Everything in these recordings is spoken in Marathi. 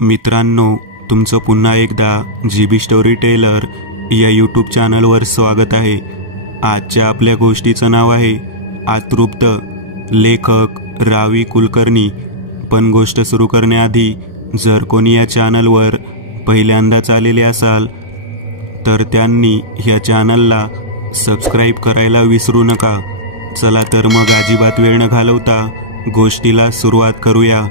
मित्रांनो, तुमचं पुन्हा एकदा GB स्टोरी टेलर या यूट्यूब चॅनलवर स्वागत आहे। आजच्या आपल्या गोष्टीचं नाव आहे अतृप्त, लेखक रावी कुलकर्णी। पण गोष्ट सुरू करण्याआधी जर कोणी या चॅनलवर पहिल्यांदाच आलेले असाल तर त्यांनी या चॅनलला सबस्क्राईब करायला विसरू नका। चला तर मग अजिबात वेळ न घालवता गोष्टीला सुरुवात करूया।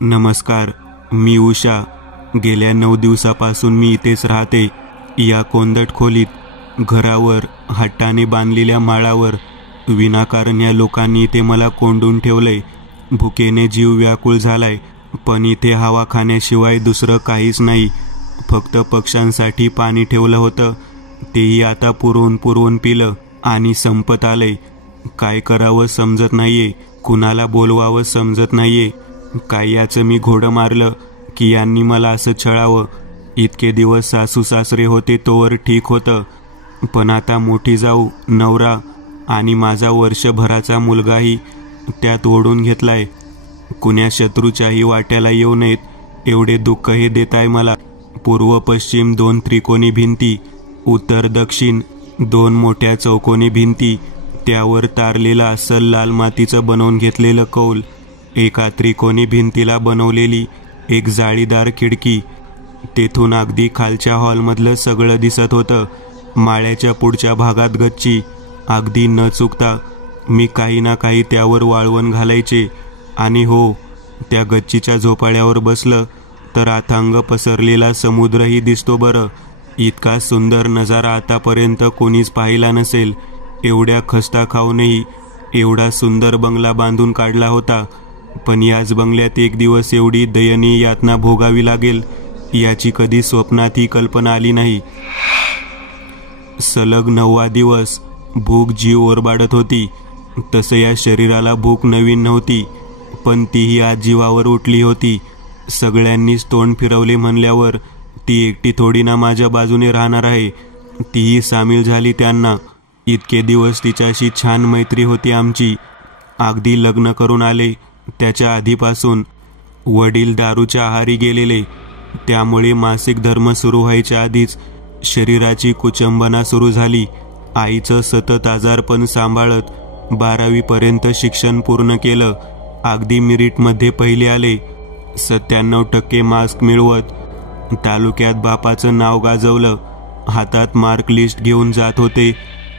नमस्कार, मी उषा। गेल्या 9 दिवसापासून मी इथेच राहते, या कोंदट खोलीत। घरावर हट्टाने बांधलेल्या माळावर विनाकारण या लोकांनी इथे मला कोंडून ठेवलंय। भुकेने जीव व्याकुळ झालाय, पण इथे हवा खाण्याशिवाय दुसरं काहीच नाही। फक्त पक्ष्यांसाठी पाणी ठेवलं होतं, तेही आता पुरवून पिलं आणि संपत आलंय। काय करावं समजत नाहीये, कुणाला बोलवावं समजत नाहीये। काय याचं मी घोडं मारलं की यांनी मला असं छळावं? इतके दिवस सासू सासरे होते तोवर ठीक होतं, पण आता मोठी जाऊ, नवरा आणि माझा वर्षभराचा मुलगाही त्यात ओढून घेतलाय। कुण्या शत्रूच्याही वाट्याला येऊ नयेत एवढे दुःख हे देताय मला। पूर्व पश्चिम 2 त्रिकोणी भिंती, उत्तर दक्षिण 2 मोठ्या चौकोनी भिंती, त्यावर तारलेलं अस्सल लाल मातीचं बनवून घेतलेलं कौल, एका त्रिकोणी भिंतीला बनवलेली एक जाळीदार खिडकी। तेथून अगदी खालच्या हॉलमधलं सगळं दिसत होतं। माळ्याच्या पुढच्या भागात गच्ची। अगदी न चुकता मी काही ना काही त्यावर वाळवण घालायचे। आणि हो, त्या गच्चीच्या झोपाळ्यावर बसलं तर अथांग पसरलेला समुद्रही दिसतो बरं। इतका सुंदर नजारा आतापर्यंत कोणीच पाहिला नसेल। एवढ्या खस्ता खाऊनही एवढा सुंदर बंगला बांधून काढला होता, पण याच बंगल्यात एक दिवस एवढी दयनीय यातना भोगावी लागेल याची कधी स्वप्नातही कल्पना आली नाही। सलग 9वा दिवस भूक जीव ओरबाडत होती। तसं या शरीराला भूक नवीन नव्हती, पण तीही आज जीवावर उठली होती। सगळ्यांनीच तोंड फिरवले म्हणल्यावर ती एकटी थोडी ना माझ्या बाजूने राहणार आहे। तीही सामील झाली त्यांना। इतके दिवस तिच्याशी छान मैत्री होती आमची। अगदी लग्न करून आले त्याच्या आधीपासून वडील दारूच्या आहारी गेलेले, त्यामुळे मासिक धर्म सुरू व्हायच्या आधीच शरीराची कुचंबना सुरू झाली। आईचं सतत आजारपण सांभाळत 12वी पर्यंत शिक्षण पूर्ण केलं। अगदी मेरिटमध्ये पहिले आले। 97% मार्क्स मिळवत तालुक्यात बापाचं नाव गाजवलं। हातात मार्क लिस्ट घेऊन जात होते,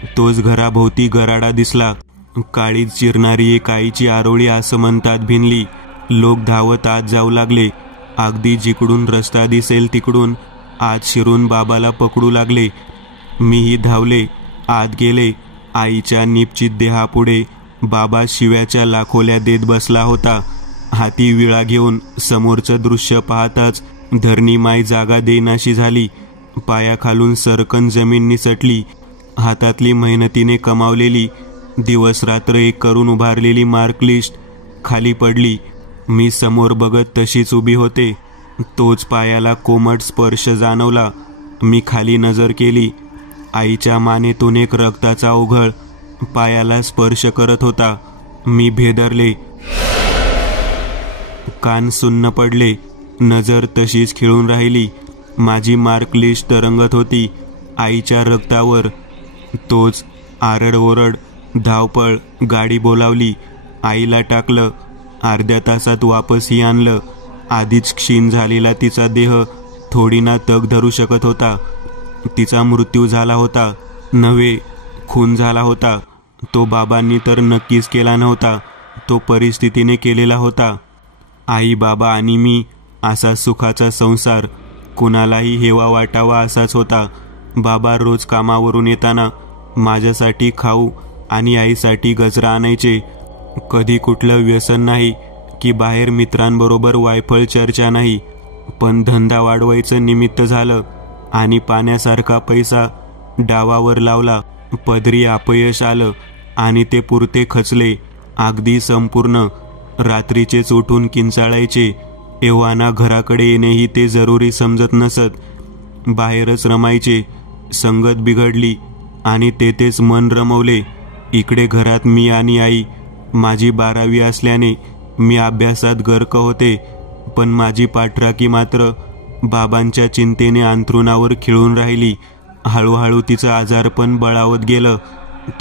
तोच घराभोवती गराडा दिसला। काळीज चिरणारी एक आईची आरोळी आसमंतात भिनली। लोक धावत आत जाऊ लागले। अगदी जिकडून रस्ता दिसेल तिकडून आत शिरून बाबाला पकडू लागले। मीही धावले, आत गेले। आईच्या निपचित देहापुढे बाबा शिव्याच्या लाखोल्या देत बसला होता। हाती विळा घेऊन समोरचं दृश्य पाहताच धरणीमाई जागा देईनाशी झाली। पायाखालून सरकन जमीन निसटली। हातातली मेहनतीने कमावलेली, दिवस रात्र एक करून उभारलेली मार्क लिस्ट खाली पडली। मी समोर बघत तशीच उभी होते। तोच पायाला कोमट स्पर्श जाणवला। मी खाली नजर केली। आईच्या मानेतून एक रक्ताचा ओघळ पायाला स्पर्श करत होता। मी भेदरले, कान सुन्न पडले। नजर तशीच खिळून राहिली। माझी मार्क लिस्ट तरंगत होती आईच्या रक्तावर। तोच आरडओरड, धावपळ, गाडी बोलावली, आईला टाकलं। अर्ध्या तासात वापसही आणलं। आधीच क्षीण झालेला तिचा देह थोडी ना तग धरू शकत होता। तिचा मृत्यू झाला होता नव्हे, खून झाला होता। तो बाबांनी तर नक्कीच केला नव्हता, तो परिस्थितीने केलेला होता। आई, बाबा आणि मी असा सुखाचा संसार, कुणालाही हेवा वाटावा असाच होता। बाबा रोज कामावरून येताना माझ्यासाठी खाऊ आणि आईसाठी गजरा आणायचे। कधी कुठलं व्यसन नाही की बाहेर मित्रांबरोबर वायफळ चर्चा नाही, पण धंदा वाढवायचं निमित्त झालं आणि पाण्यासारखा पैसा डावावर लावला। पदरी अपयश आलं आणि ते पुरते खचले, अगदी संपूर्ण। रात्रीचेच उठून किंचाळायचे. एव्हाना घराकडे येणेही ते जरुरी समजत नसत. बाहेरच रमायचे. संगत बिघडली आणि तेथेच मन रमवले. इकडे घरात मी आणि आई. माझी 12वी असल्याने मी अभ्यासात गर्क होते, पण माझी पाठराखी मात्र बाबांच्या चिंतेने अंथरुणावर खिळून राहिली. हळूहळू तिचं आजारपण बळावत गेलं.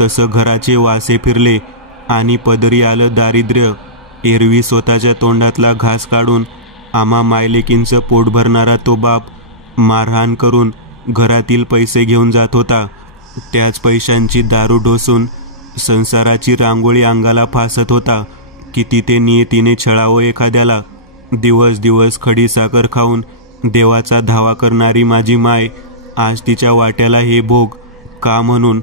तसं घराचे वासे फिरले आणि पदरी आलं दारिद्र्य. एरवी स्वतःच्या तोंडातला घास काढून आम्हा मायलेकींचं पोट भरणारा तो बाप मारहाण करून घरातील पैसे घेऊन जात होता. त्याच पैशांची दारू ढोसून संसाराची रांगोळी अंगाला फासत होता. किती ते नियतीने छळावं एखाद्याला. दिवस दिवस खडी साखर खाऊन देवाचा धावा करणारी माझी माय आज तिच्या वाट्याला हे भोग. का म्हणून?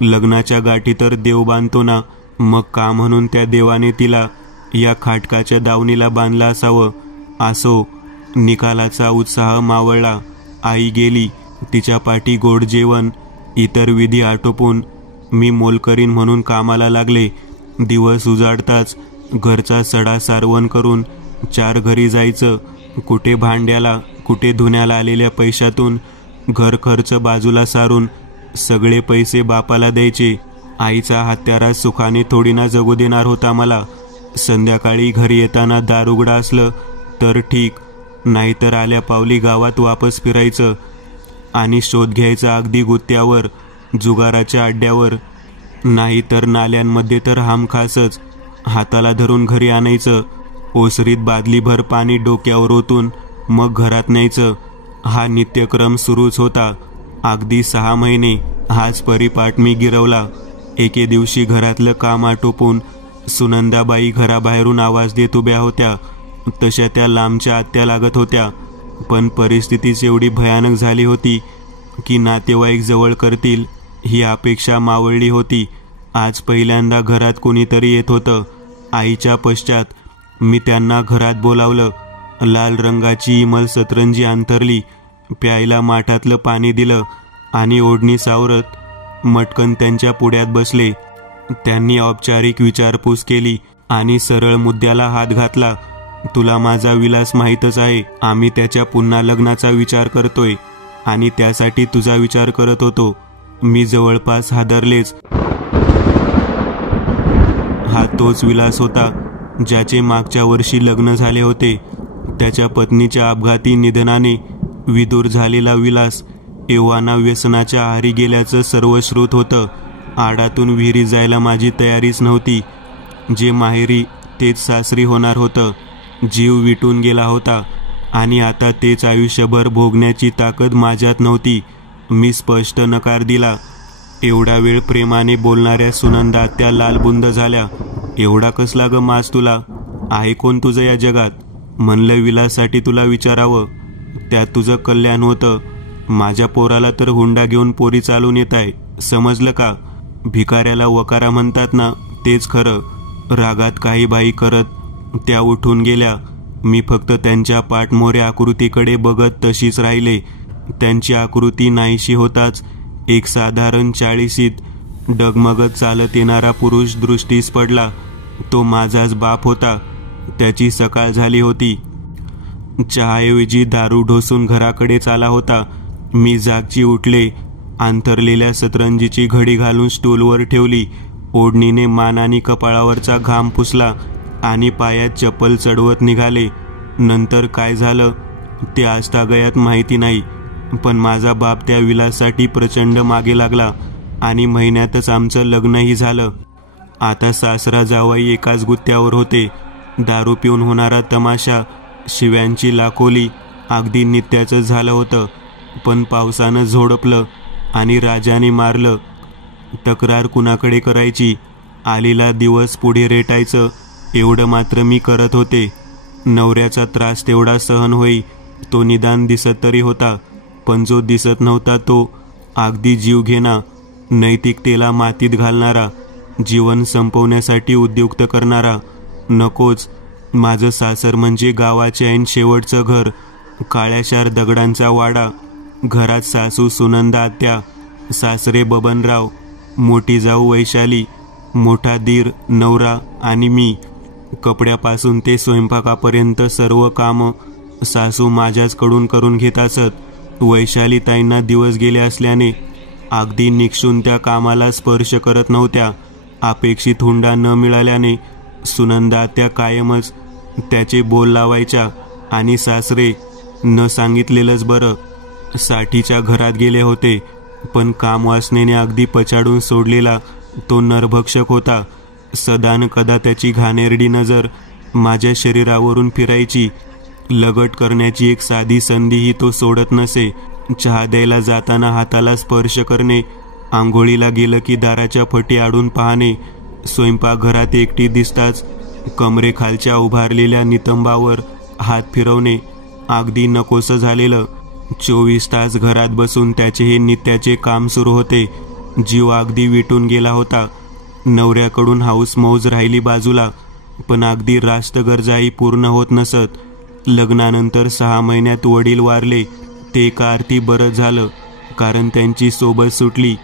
लग्नाच्या गाठी तर देव बांधतो ना, मग का म्हणून त्या देवाने तिला या खाटकाच्या दावणीला बांधलं असावं? असो, निकालाचा उत्साह मावळला. आई गेली. तिच्या पाठी गोड जेवण, इतर विधी आटोपून मी मोलकरीण म्हणून कामाला लागले. दिवस उजाडताच घरचा सडा सारवण करून 4 घरी जायचं. कुठे भांड्याला, कुठे धुण्याला आलेल्या पैशातून घर खर्च बाजूला सारून सगळे पैसे बापाला द्यायचे. आईचा हत्यारा सुखाने थोडी ना जगू देणार होता मला. संध्याकाळी घरी येताना दार उघडा असलं तर ठीक, नाहीतर आल्या पावली गावात वापस फिरायचं आणि शोध घ्यायचा अगदी गुत्त्यावर, जुगाराच्या अड्ड्यावर. नाहीतर नाल्यांमध्ये तर हमखासच. हाताला धरून घरी आणायचं. ओसरीत बादलीभर पाणी डोक्यावर ओतून मग घरात न्यायचं. हा नित्यक्रम सुरूच होता. अगदी 6 महिने हाच परिपाठ मी गिरवला. एके दिवशी घरातलं काम आटोपून सुनंदाबाई घराबाहेरून आवाज देत उभ्या होत्या. तशा त्या लांबच्या आत्या लागत होत्या, पण परिस्थितीच एवढी भयानक झाली होती की नातेवाईक जवळ करतील ही अपेक्षा मावळली होती. आज पहिल्यांदा घरात कोणीतरी येत होतं. आईच्या पश्चात मी त्यांना घरात बोलावलं. लाल रंगाची इमल सतरंजी अंथरली. प्यायला माठातलं पाणी दिलं आणि ओढणी सावरत मटकन त्यांच्या पुढ्यात बसले. त्यांनी औपचारिक विचारपूस केली आणि सरळ मुद्द्याला हात घातला. तुला माझा विलास माहीतच आहे. आम्ही त्याच्या पुन्हा लग्नाचा विचार करतोय आणि त्यासाठी तुझा विचार करत होतो. मी जवळपास हादरलेच. हा तोच विलास होता ज्याचे मागच्या वर्षी लग्न झाले होते. त्याच्या पत्नीच्या अपघाती निधनाने विदूर झालेला विलास एव्हाना व्यसनाच्या आहारी गेल्याचं सर्व श्रुत होतं. आडातून विहिरी जायला माझी तयारीच नव्हती. जे माहेरी तेच सासरी होणार होतं. जीव विटून गेला होता आणि आता तेच आयुष्यभर भोगण्याची ताकद माझ्यात नव्हती. मी स्पष्ट नकार दिला. एवढा वेळ प्रेमाने बोलणाऱ्या सुनंदा त्या लालबुंद झाल्या. एवढा कसला ग माज तुला? आहे कोण तुझं या जगात? म्हणलं विलाससाठी तुला विचारावं, त्यात तुझं कल्याण होतं. माझ्या पोराला तर हुंडा घेऊन पोरी चालून येत आहे, समजलं का? भिकाऱ्याला वकारा म्हणतात ना, तेच खरं. रागात काही बाई करत त्या उठून गेल्या. मी फक्त त्यांच्या पाठमोऱ्या आकृतीकडे बघत तशीच राहिले. त्यांची आकृती नाहीशी होताच एक साधारण 40शीत डगमगत चालत येणारा पुरुष दृष्टीस पडला. तो माझाच बाप होता. त्याची सकाळ झाली होती. चहाऐवजी दारू ढोसून घराकडे चाला होता. मी जागची उठले. अंथरलेल्या सतरंजीची घडी घालून स्टूलवर ठेवली. ओढणीने मान आणि कपाळावरचा घाम पुसला आणि पायात चप्पल चढवत निघाले. नंतर काय झालं ते आजतागयात माहिती नाही, पण माझा बाप त्या विलाससाठी प्रचंड मागे लागला आणि महिन्यातच आमचं लग्नही झालं. आता सासरा जावई एकाच गुत्त्यावर होते. दारू पिऊन होणारा तमाशा, शिव्यांची लाखोली अगदी नित्याचं झालं होतं. पण पावसानं झोडपलं आणि राजाने मारलं. तक्रार कुणाकडे करायची? आलेला दिवस पुढे रेटायचं एवढं मात्र मी करत होते. नवऱ्याचा त्रास तेवढा सहन होई तो निदान दिसत तरी होता, पण जो दिसत नव्हता तो अगदी जीव घेणा, नैतिकतेला मातीत घालणारा, जीवन संपवण्यासाठी उद्युक्त करणारा. नकोच. माझं सासर म्हणजे गावाचे ऐन शेवटचं घर, काळ्याशार दगडांचा वाडा. घरात सासू सुनंदा आत्या, सासरे बबनराव, मोठी जाऊ वैशाली, मोठा दीर नवरा आणि मी. कपड्यापासून ते स्वयंपाकापर्यंत सर्व कामं सासू माझ्याचकडून करून घेत असत. वैशालीताईंना दिवस गेले असल्याने अगदी निक्षून त्या कामाला स्पर्श करत नव्हत्या. अपेक्षित हुंडा न मिळाल्याने सुनंदा त्या कायमच त्याचे बोल लावायच्या आणि सासरे न सांगितलेलंच बरं. साठीच्या घरात गेले होते, पण काम वासनेने अगदी पछाडून सोडलेला तो नरभक्षक होता. सदान कदा त्याची घाणेरडी नजर माझ्या शरीरावरून फिरायची. लगट करण्याची एक साधी संधीही तो सोडत नसे. चहा द्यायला जाताना हाताला स्पर्श करणे, आंघोळीला गेलं की दाराच्या फटी आडून पाहणे, स्वयंपाकघरात एकटी दिसताच कमरेखालच्या उभारलेल्या नितंबावर हात फिरवणे, अगदी नकोसं झालेलं. 24 तास घरात बसून त्याचे हे नित्याचे काम सुरू होते. जीव अगदी विटून गेला होता. नवऱ्याकडून हाऊस मौज राहिली बाजूला, पण अगदी रास्त गरजाही पूर्ण होत नसत. लग्नानंतर 6 महिन्यात वडील वारले. ते एका अर्थी बरं झालं, कारण त्यांची सोबत सुटली.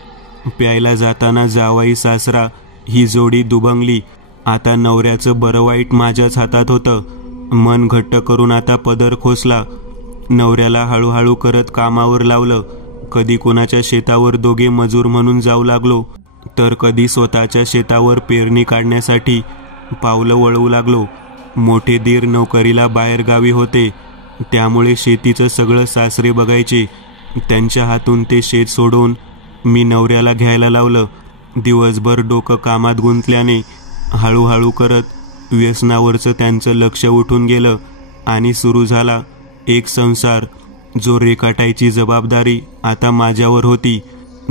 प्यायला जाताना जावाई सासरा ही जोडी दुभंगली. आता नवऱ्याचं बरं वाईट माझ्याच हातात होतं. मन घट्ट करून आता पदर खोसला. नवऱ्याला हळूहळू करत कामावर लावलं. कधी कोणाच्या शेतावर दोघे मजूर म्हणून जाऊ लागलो, तर कधी स्वतःच्या शेतावर पेरणी काढण्यासाठी पावलं वळवू लागलो. मोठे दीर नोकरीला बाहेरगावी होते, त्यामुळे शेतीचं सगळं सासरे बघायचे. त्यांच्या हातून ते शेत सोडून मी नवऱ्याला घ्यायला लावलं. दिवसभर डोकं कामात गुंतल्याने हळूहळू करत व्यसनावरचं त्यांचं लक्ष उठून गेलं आणि सुरू झाला एक संसार, जो रेखाटायची जबाबदारी आता माझ्यावर होती.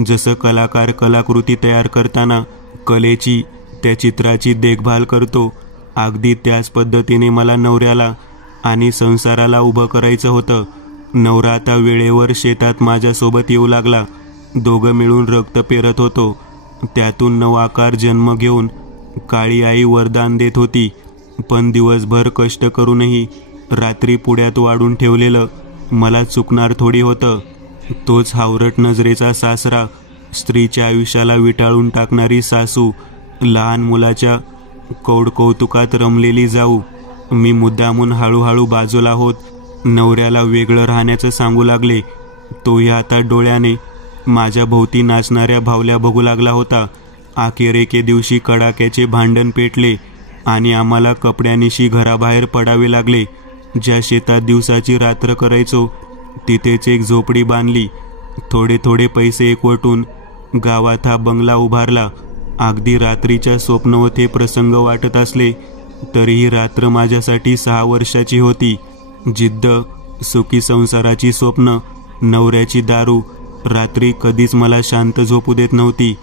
जसं कलाकार कलाकृती तयार करताना कलेची, त्या चित्राची देखभाल करतो, अगदी त्याच पद्धतीने मला नवऱ्याला आणि संसाराला उभं करायचं होतं. नवरा आता वेळेवर शेतात माझ्यासोबत येऊ लागला. दोघं मिळून रक्त पेरत होतो. त्यातून नवाकार जन्म घेऊन काळी आई वरदान देत होती. पण दिवसभर कष्ट करूनही रात्री पुढ्यात वाढून ठेवलेलं मला चुकणार थोडी होतं. तोच हावरट नजरेचा सासरा, स्त्रीच्या आयुष्याला विटाळून टाकणारी सासू, लहान मुलाच्या कौतुकात रमलेली जाऊ. मी मुद्दामून हळूहळू बाजूला होत नवऱ्याला वेगळं राहण्याचं सांगू लागले. तोही आता डोळ्याने माझ्या भोवती नाचणाऱ्या भावल्या बघू लागला होता. अखेर एके दिवशी कडाक्याचे भांडण पेटले आणि आम्हाला कपड्यानिशी घराबाहेर पडावे लागले. ज्या शेतात दिवसाची रात्र करायचो, तिथेच एक झोपडी बांधली. थोडे थोडे पैसे एकवटून गावात हा बंगला उभारला. अगदी रात्रीच्या स्वप्नवत हे प्रसंग वाटत असले, तरीही रात्र माझ्यासाठी 6 वर्षाची होती. जिद्द, सुखी संसाराची स्वप्न, नवऱ्याची दारू रात्री कधीच मला शांत झोपू देत नव्हती.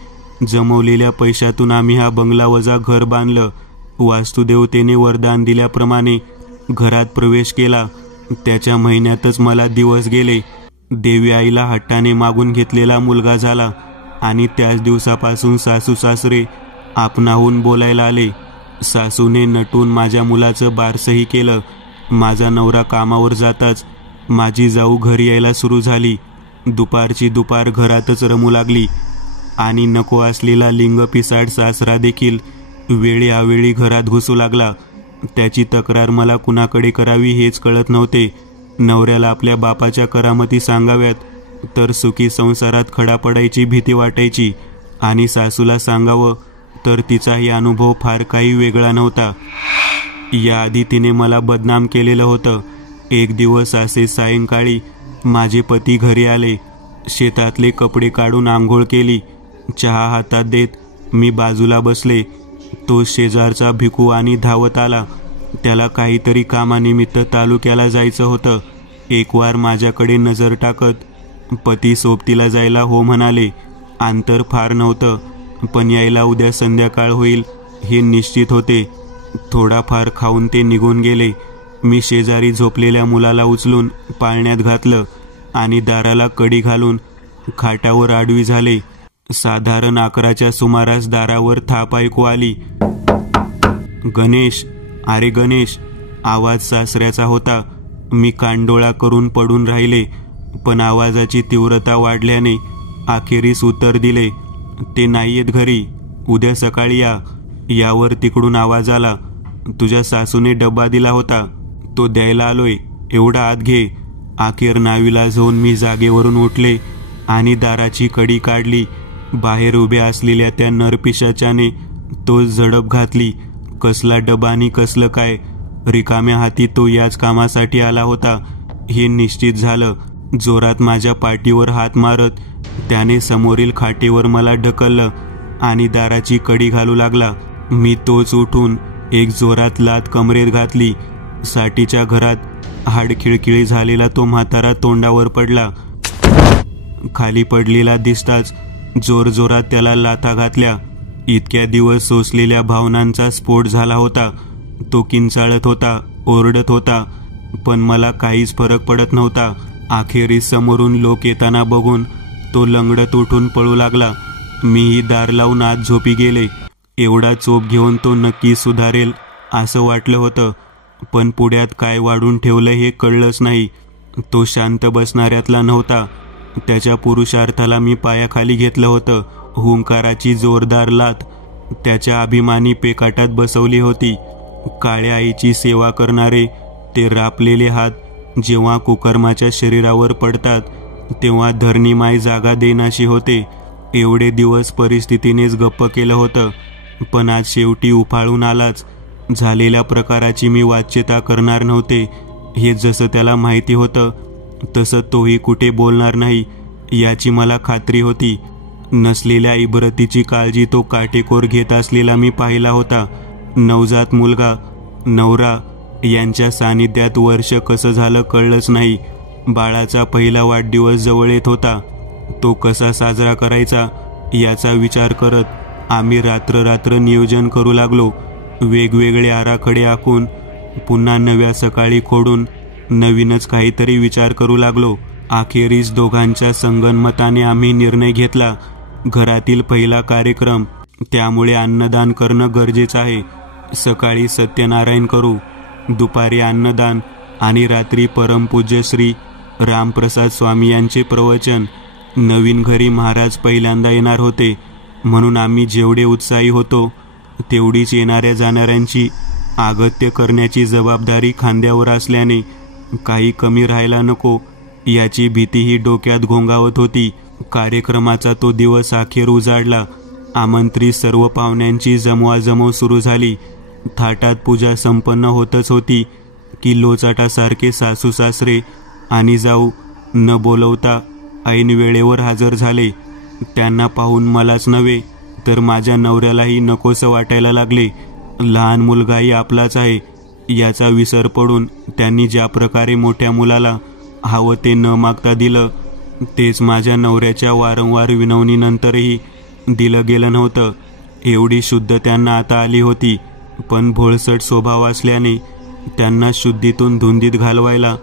जमवलेल्या पैशातून आम्ही हा बंगला वजा घर बांधलं. वास्तुदेवतेने वरदान दिल्याप्रमाणे घरात प्रवेश केला. त्याच्या महिन्यातच मला दिवस गेले. देवी आईला हट्टाने मागून घेतलेला मुलगा झाला आणि त्याच दिवसापासून सासू सासरे आपणाहून बोलायला आले. सासूने नटून माझ्या मुलाचं बारसंही केलं. माझा नवरा कामावर जाताच माझी जाऊ घरी यायला सुरू झाली. दुपारची दुपार घरातच रमू लागली आणि नको असलेला लिंगपिसाड सासरा देखील वेळेअवेळी घरात घुसू लागला. त्याची तक्रार मला कुणाकडे करावी हेच कळत नव्हते. नवऱ्याला आपल्या बापाच्या करामती सांगाव्यात तर सुखी संसारात खडा पडायची भीती वाटायची आणि सासूला सांगावं तर तिचाही अनुभव फार काही वेगळा नव्हता. याआधी तिने मला बदनाम केलेलं होतं. एक दिवस असे सायंकाळी माझे पती घरी आले. शेतातले कपडे काढून आंघोळ केली. चहा हातात देत मी बाजूला बसले. तो शेजारचा भिकू आणि धावत आला. त्याला काहीतरी कामानिमित्त तालुक्याला जायचं होतं. एक वार माझ्याकडे नजर टाकत पती सोबतीला जायला हो म्हणाले. अंतर फार नव्हतं, पण यायला उद्या संध्याकाळ होईल हे निश्चित होते. थोडाफार खाऊन ते निघून गेले. मी शेजारी झोपलेल्या मुलाला उचलून पाळण्यात घातलं आणि दाराला कडी घालून खाटावर आडवी झाले. साधारण 11च्या सुमारास दारावर थाप ऐकू आली. गणेश, अरे गणेश. आवाज सासऱ्याचा होता. मी कानडोळा करून पडून राहिले, पण आवाजाची तीव्रता वाढल्याने अखेरीस उत्तर दिले. ते नाहीयेत घरी, उद्या सकाळी या. यावर तिकडून आवाज आला. तुझ्या सासूने डब्बा दिला होता, तो द्यायला आलोय, एवढा आत घे. अखेर नाविलाज होऊन मी जागेवरून उठले आणि दाराची कडी काढली. बाहेर उभ्या असलेल्या त्या नरपिशाच्याने तो झडप घातली. कसला डबा आणि कसलं काय? रिकाम्या हाती तो याच कामासाठी आला होता हे निश्चित झालं. जोरात माझ्या पाठीवर हात मारत त्याने समोरील खाटेवर मला ढकललं आणि दाराची कडी घालू लागला. मी तोच उठून एक जोरात लात कमरेत घातली. साठीच्या घरात हाडखिळखिळी झालेला तो म्हातारा तोंडावर पडला. खाली पडलेला दिसताच जोरजोरात त्याला लाथा घातल्या. इतक्या दिवस सोसलेल्या भावनांचा स्फोट झाला होता. तो किंचाळत होता, ओरडत होता, पण मला काहीच फरक पडत नव्हता. अखेरीस समोरून लोक येताना बघून तो लंगडत उठून पळू लागला. मीही दार लावून आत झोपी गेले. एवढा चोप घेऊन तो नक्की सुधारेल असं वाटलं होतं, पण पुढ्यात काय वाढून ठेवलं हे कळलंच नाही. तो शांत बसणाऱ्यातला नव्हता. त्याच्या पुरुषार्थाला मी पायाखाली घेतलं होतं. हुंकाराची जोरदार लात त्याच्या अभिमानी पेकाटात बसवली होती. काळ्या आईची सेवा करणारे ते रापलेले हात जेव्हा कुकर्माच्या शरीरावर पडतात तेव्हा धरणीमाय जागा देनाशी होते. एवढे दिवस परिस्थितीनेच गप्प केलं होतं, पण आज शेवटी उफाळून आलाच. झालेल्या प्रकाराची मी वाच्यता करणार नव्हते हे जसं त्याला माहिती होतं, तसं तोही कुठे बोलणार नाही याची मला खात्री होती. नसलेल्या इबरतीची काळजी तो काटेकोर घेत असलेला मी पाहिला होता. नवजात मुलगा, नवरा यांच्या सानिध्यात वर्ष कसं झालं कळलंच नाही. बाळाचा पहिला वाढदिवस जवळ येत होता. तो कसा साजरा करायचा याचा विचार करत आम्ही रात्र नियोजन करू लागलो. वेगवेगळे आराखडे आखून पुन्हा नव्या सकाळी खोडून नवीनच काहीतरी विचार करू लागलो. अखेरीस दोघांच्या संगनमताने आम्ही निर्णय घेतला. घरातील पहिला कार्यक्रम, त्यामुळे अन्नदान करणं गरजेचं आहे. सकाळी सत्यनारायण करू, दुपारी अन्नदान आणि रात्री परमपूज्य श्री रामप्रसाद स्वामी यांचे प्रवचन. नवीन घरी महाराज पहिल्यांदा येणार होते, म्हणून आम्ही जेवढे उत्साही होतो तेवढीच येणाऱ्या जाणाऱ्यांची आगत्य करण्याची जबाबदारी खांद्यावर असल्याने काही कमी राहायला नको याची भीतीही डोक्यात घोंगावत होती. कार्यक्रमाचा तो दिवस अखेर उजाडला. आमंत्रित सर्व पाहुण्यांची जमवाजमव सुरू झाली. थाटात पूजा संपन्न होतच होती की लोचाटासारखे सासू सासरे आणि जाऊ न बोलवता ऐन वेळेवर हजर झाले. त्यांना पाहून मलाच नव्हे तर माझ्या नवऱ्यालाही नकोसं वाटायला लागले. लहान मुलगाही आपलाच आहे याचा विसर पडून त्यांनी ज्या प्रकारे मोठ्या मुलाला हवं ते न मागता दिलं, तेच माझ्या नवऱ्याच्या वारंवार विनवणीनंतरही दिलं गेलं नव्हतं. एवढी शुद्ध त्यांना आता आली होती, पण भोळसट स्वभाव असल्याने त्यांना शुद्धीतून धुंदीत घालवायला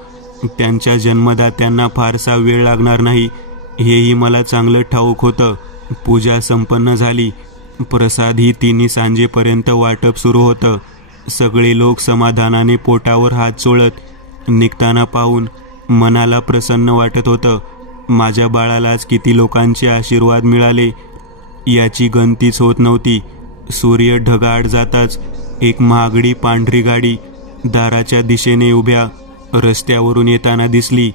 त्यांच्या जन्मदात्यांना फारसा वेळ लागणार नाही हेही मला चांगलं ठाऊक होतं. पूजा संपन्न झाली. प्रसादही तिन्ही सांजेपर्यंत वाटप सुरू होतं. सगळे लोक समाधानाने पोटावर हात चोळत निघताना पाहून मनाला प्रसन्न वाटत होतं. माझ्या बाळालाच किती लोकांचे आशीर्वाद मिळाले याची गणतीच होत नव्हती. सूर्य ढगाळ जाताच एक महागडी पांढरी गाडी दाराच्या दिशेने उभ्या रस्त्यावरून येताना दिसली.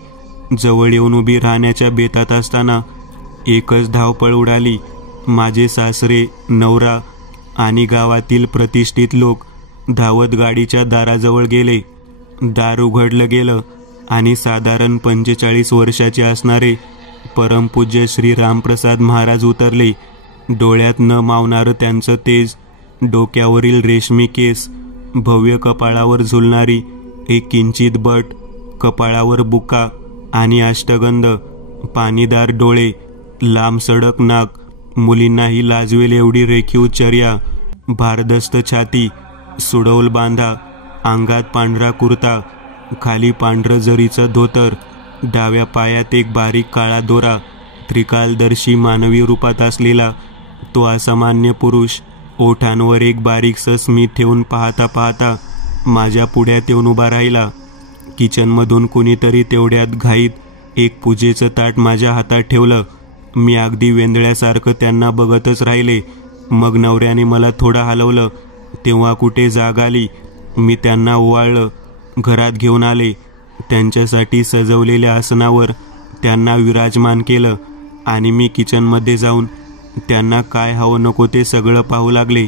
जवळ येऊन उभी राहण्याच्या बेतात असताना एकच धावपळ उडाली. माझे सासरे, नवरा आणि गावातील प्रतिष्ठित लोक धावत गाडीच्या दाराजवळ गेले. दार उघडलं गेलं आणि साधारण 45 वर्षाचे असणारे परमपूज्य श्री रामप्रसाद महाराज उतरले. डोळ्यात न मावणारं त्यांचं तेज, डोक्यावरील रेशमी केस, भव्य कपाळावर झुलणारी एक किंचित बट, कपाळावर बुका आणि अष्टगंध, पाणीदार डोळे, लांब सडक नाक, मुलींनाही लाजवेल एवढी रेखीव चर्या, भारदस्त छाती, सुडौल बांधा, अंगात पांढरा कुर्ता, खाली पांढरं जरीचं धोतर, डाव्या पायात एक बारीक काळा दोरा, त्रिकालदर्शी मानवी रूपात असलेला तो असामान्य पुरुष ओठांवर एक बारीकसं स्मित ठेवून पाहता पाहता माझ्या पुढ्यात येऊन उभा राहिला. किचनमधून कुणीतरी तेवढ्यात घाईत एक पूजेचं ताट माझ्या हातात ठेवलं. मी अगदी वेंदळ्यासारखं त्यांना बघतच राहिले. मग नवऱ्याने मला थोडं हलवलं. तेव्हा कुठे जाग आली मी त्यांना ओवाळलं, घरात घेऊन आले. त्यांच्यासाठी सजवलेल्या आसनावर त्यांना विराजमान केलं आणि मी किचनमध्ये जाऊन त्यांना काय हवं नको ते सगळं पाहू लागले.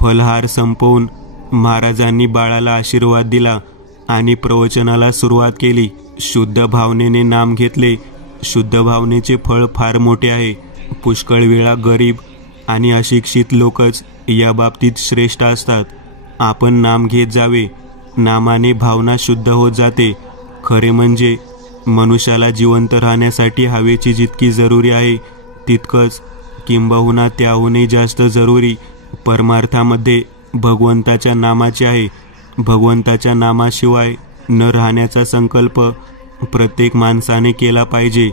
फलहार संपवून महाराजांनी बाळाला आशीर्वाद दिला आणि प्रवचनाला सुरुवात केली. शुद्ध भावनेने नाम घेतले. शुद्ध भावनेचे फळ फार मोठे आहे. पुष्कळ वेळा गरीब आणि अशिक्षित लोकच या बाबतीत श्रेष्ठ असतात. आपण नाम घेत जावे. नामाने भावना शुद्ध होत जाते. खरे म्हणजे मनुष्याला जिवंत राहण्यासाठी हवेची जितकी जरुरी आहे तितकंच किंबहुना त्याहूनही जास्त जरुरी परमार्थामध्ये भगवंताच्या नामाचे आहे. भगवंताच्या नामाशिवाय न राहण्याचा संकल्प प्रत्येक माणसाने केला पाहिजे.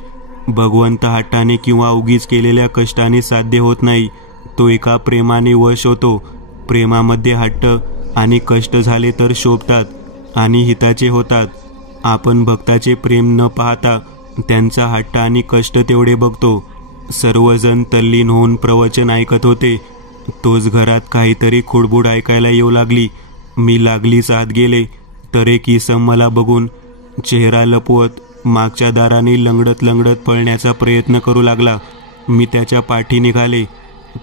भगवंत हट्टाने किंवा उगीच केलेल्या कष्टाने साध्य होत नाही. तो एका प्रेमाने वश होतो. प्रेमामध्ये हट्ट आणि कष्ट झाले तर शोभतात आणि हिताचे होतात. आपण भक्ताचे प्रेम न पाहता त्यांचा हट्ट आणि कष्ट तेवढे बघतो. सर्वजण तल्लीन होऊन प्रवचन ऐकत होते. तोच घरात काहीतरी खुडबुड ऐकायला येऊ लागली. मी लागलीच आत गेले तर एक इसम मला बघून चेहरा लपवत मागच्या दाराने लंगडत लंगडत पळण्याचा प्रयत्न करू लागला. मी त्याच्या पाठी निघाले.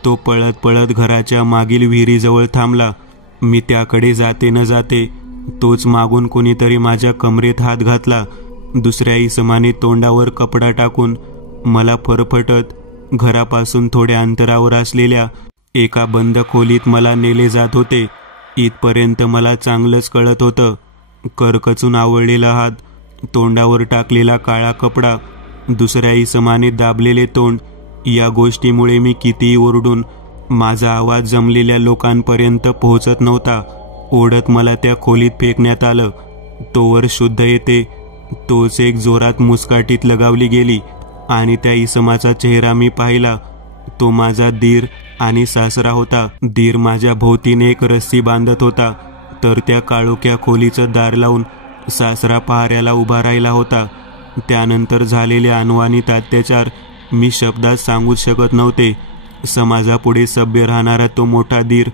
तो पळत पळत घराच्या मागील विहिरीजवळ थांबला. मी त्याकडे जाते न जाते तोच मागून कोणीतरी माझ्या कमरेत हात घातला. दुसऱ्या इसमाने तोंडावर कपडा टाकून मला फरफटत घरापासून थोड्या अंतरावर असलेल्या एका बंद खोलीत मला नेले जात होते. इथपर्यंत मला चांगलंच कळत होतं. करकचून आवळलेला हात, तोंडावर टाकलेला काळा कपडा, दुसऱ्या इसमाने दाबलेले तोंड, या गोष्टीमुळे मी कितीही ओरडून माझा आवाज जमलेल्या लोकांपर्यंत पोहोचत नव्हता. ओढत मला त्या खोलीत फेकण्यात आलं. तोवर शुद्ध येते तोच एक जोरात मुस्काटीत लगावली गेली आणि त्या इसमाचा चेहरा मी पाहिला. तो माझा दीर आणि सासरा होता. दीर माझ्या भोवतीने एक रस्सी बांधत होता तर त्या काळोख्या खोलीचं दार लावून सासरा पहाऱ्याला उभा राहिला होता. त्यानंतर झालेले अनुवानित अत्याचार मी शब्दात सांगूच शकत नव्हते. समाजापुढे सभ्य राहणारा तो मोठा दीर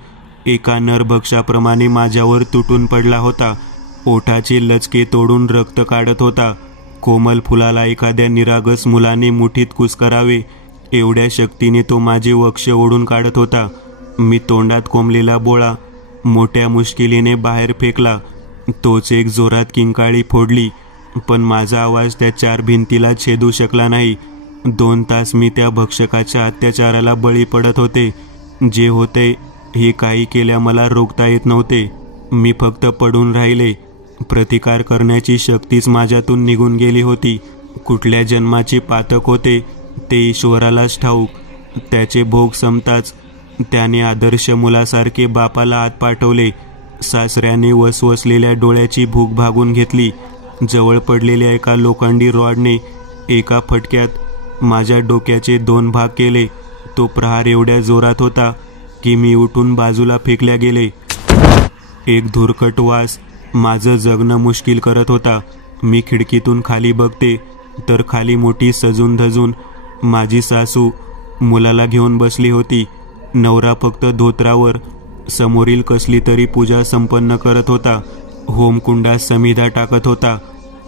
एका नरभक्षाप्रमाणे माझ्यावर तुटून पडला होता. ओठाचे लचके तोडून रक्त काढत होता. कोमल फुलाला एखाद्या निरागस मुलाने मुठीत कुस्करावे एवढ्या शक्तीने तो माझे वक्ष ओढून काढत होता. मी तोंडात कोंबलेला बोळा मोठ्या मुश्किलीने बाहेर फेकला. तोच एक जोरात किंकाळी फोडली, पण माझा आवाज त्या चार भिंतीला छेदू शकला नाही. 2 तास मी त्या भक्षकाच्या अत्याचाराला बळी पडत होते. जे होते हे काही केल्या मला रोखता येत नव्हते. मी फक्त पडून राहिले. प्रतिकार करण्याची शक्तीच माझ्यातून निघून गेली होती. कुठल्या जन्माची पातक होते ते ईश्वरालाच ठाऊक. त्याचे भोग संपताच त्याने आदर्श मुलासारखे बापाला आत पाठवले. सासऱ्याने वसवसलेल्या डोळ्याची भूक भागून घेतली. जवळ पडलेल्या एका लोखंडी रॉडने एका फटक्यात माझ्या डोक्याचे 2 भाग केले. तो प्रहार एवढ्या जोरात होता की मी उठून बाजूला फेकल्या गेले. एक धुरकट वास माझं जगणं मुश्किल करत होता. मी खिडकीतून खाली बघते तर खाली मोठी सजून धजून माझी सासू मुलाला घेऊन बसली होती. नवरा फक्त धोत्रावर समोरील कसली तरी पूजा संपन्न करत होता. होमकुंडात समिधा टाकत होता.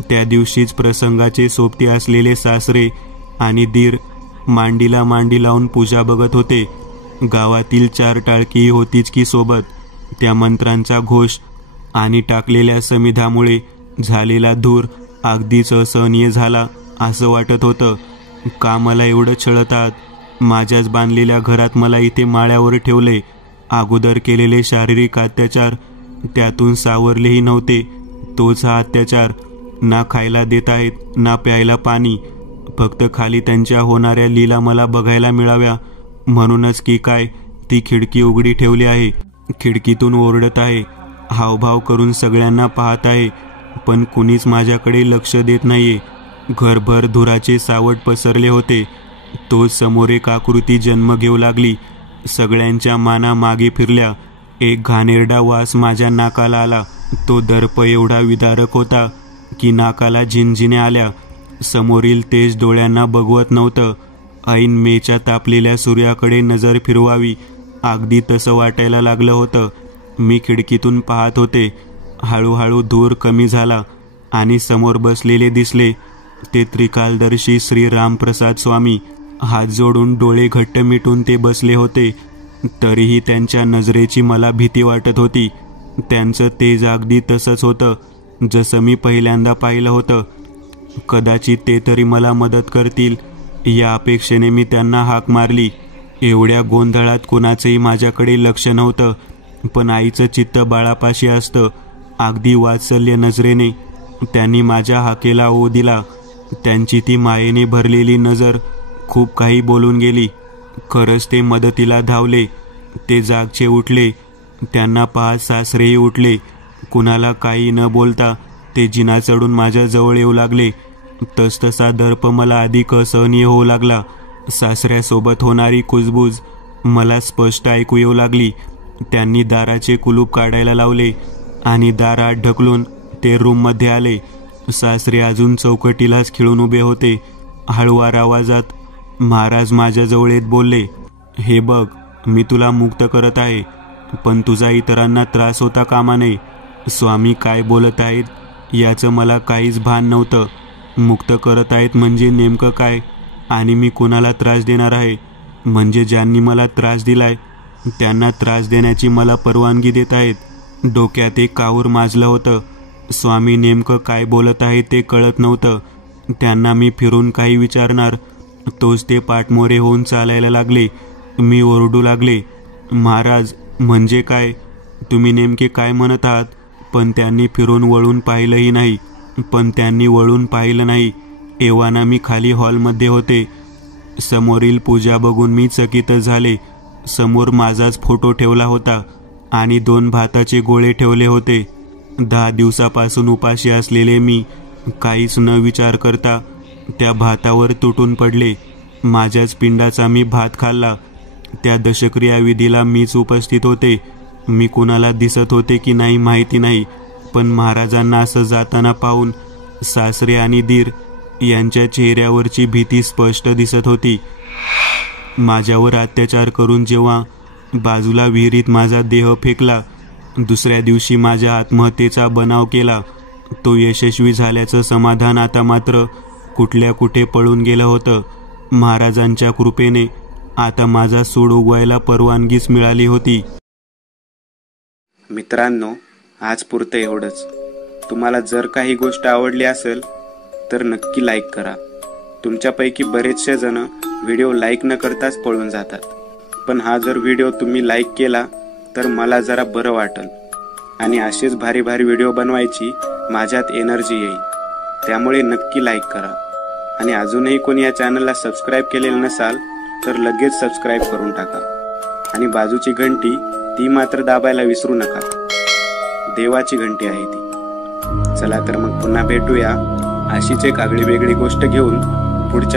त्या दिवशीच प्रसंगाचे सोबती असलेले सासरे आणि दीर मांडीला मांडी लावून पूजा बघत होते. गावातील 4 टाळकी होतीच की सोबत. त्या मंत्रांचा घोष आणि टाकलेल्या समिधामुळे झालेला धूर अगदीच असहनीय झाला असं वाटत होतं. का मला एवढं छळतात? माझ्याच बांधलेल्या घरात मला इथे माळ्यावर ठेवले. अगोदर केलेले शारीरिक अत्याचार त्यातून सावरलेही नव्हते. तोच हा अत्याचार. ना खायला देत आहेत ना प्यायला पाणी. फक्त खाली त्यांच्या होणाऱ्या लीला मला बघायला मिळाव्या म्हणूनच की काय ती खिडकी उघडी ठेवली आहे. खिडकीतून ओरडत आहे, हावभाव करून सगळ्यांना पाहत आहे, पण कुणीच माझ्याकडे लक्ष देत नाहीये. घरभर धुराचे सावट पसरले होते. तोच समोर एक आकृती जन्म घेऊ लागली. सगळ्यांच्या माना मागे फिरल्या. एक घाणेरडा वास माझ्या नाकाला आला. तो दर्प एवढा विदारक होता की नाकाला झिंझिण्या आल्या. समोरील तेज डोळ्यांना बघवत नव्हतं. ऐन मेच्या तापलेल्या सूर्याकडे नजर फिरवावी अगदी तसं वाटायला लागलं होतं. मी खिडकीतून पाहत होते हळूहळू धूर कमी झाला आणि समोर बसलेले दिसले ते त्रिकालदर्शी श्री रामप्रसाद स्वामी. हात जोडून डोळे घट्ट मिटून ते बसले होते. तरीही त्यांच्या नजरेची मला भीती वाटत होती. त्यांचं तेज अगदी तसंच होतं जसं मी पहिल्यांदा पाहिलं होतं. कदाचित ते तरी मला मदत करतील या अपेक्षेने मी त्यांना हाक मारली. एवढ्या गोंधळात कोणाचंही माझ्याकडे लक्ष नव्हतं, पण आईचं चित्त बाळापाशी असतं. अगदी वात्सल्य नजरेने त्यांनी माझ्या हाकेला ओ दिला. त्यांची ती मायेने भरलेली नजर खूप काही बोलून गेली. खरंच ते मदतीला धावले. ते जागचे उठले. त्यांना पाहत सासरेही उठले. कुणाला काही न बोलता ते जिना चढून माझ्या जवळ येऊ लागले. तसतसा दर्प मला अधिक असहनीय होऊ लागला. सासऱ्यासोबत होणारी कुजबूज मला स्पष्ट ऐकू येऊ लागली. त्यांनी दाराचे कुलूप काढायला लावले आणि दारात ढकलून ते रूममध्ये आले. सासरे अजून चौकटीलाच खिळून उभे होते. हळुवार आवाजात महाराज माझ्याजवळ येत बोलले, हे बघ, मी तुला मुक्त करत आहे, पण तुझा इतरांना त्रास होता कामा नये. स्वामी काय बोलत आहेत याचं मला काहीच भान नव्हतं. मुक्त करत आहेत म्हणजे नेमकं काय, आणि मी कोणाला त्रास देणार आहे? म्हणजे ज्यांनी मला त्रास दिलाय त्यांना त्रास देण्याची मला परवानगी देत आहेत. डोक्यात एक काहूर माजलं होतं. स्वामी नेमकं काय बोलत आहे ते कळत नव्हतं. त्यांना मी फिरून काही विचारणार तोच ते पाठमोरे होऊन चालायला लागले. मी ओरडू लागले, महाराज म्हणजे काय? तुम्ही नेमके काय म्हणत आहात? पण त्यांनी फिरून वळून पाहिलंही नाही. एव्हाना मी खाली हॉलमध्ये होते. समोरील पूजा बघून मी चकित झाले. समोर माझाच फोटो ठेवला होता आणि 2 भाताचे गोळे ठेवले होते. 10 दिवसापासून उपाशी असलेले मी काहीच न विचार करता त्या भातावर तुटून पडले. माझ्याच पिंडाचा मी भात खाल्ला. त्या दशक्रिया विधीला मीच उपस्थित होते. मी कुणाला दिसत होते की नाही माहिती नाही, पण महाराजांना असं जाताना पाहून सासरे आणि दीर यांच्या चेहऱ्यावरची भीती स्पष्ट दिसत होती. माझ्यावर अत्याचार करून जेव्हा बाजूला विहिरीत माझा देह फेकला, दुसऱ्या दिवशी माझ्या आत्महत्येचा बनाव केला. तो यशस्वी झाल्याचं समाधान आता मात्र कुठल्या कुठे पळून गेलं होतं. महाराजांच्या कृपेने आता माझा सूड उगवायला परवानगीच मिळाली होती. मित्रांनो, आज पुरतं एवढंच. तुम्हाला जर काही गोष्ट आवडली असेल तर नक्की लाईक करा. तुमच्यापैकी बरेचसे जण व्हिडिओ लाईक न करताच पळून जातात, पण हा जर व्हिडिओ तुम्ही लाईक केला तर मला जरा बरं वाटेल आणि असेच भारी भारी व्हिडिओ बनवायची माझ्यात एनर्जी येईल. त्यामुळे नक्की लाईक करा. आणि अजूनही कोणी या चॅनलला सबस्क्राईब केलेलं नसाल तर लगेच सबस्क्राईब करून टाका. आणि बाजूची घंटी ती मात्र दाबायला विसरू नका. देवाची घंटी आहे ती. चला तर मग पुन्हा भेटूया अशीच एक आगळी वेगळी गोष्ट घेऊन पुढच्या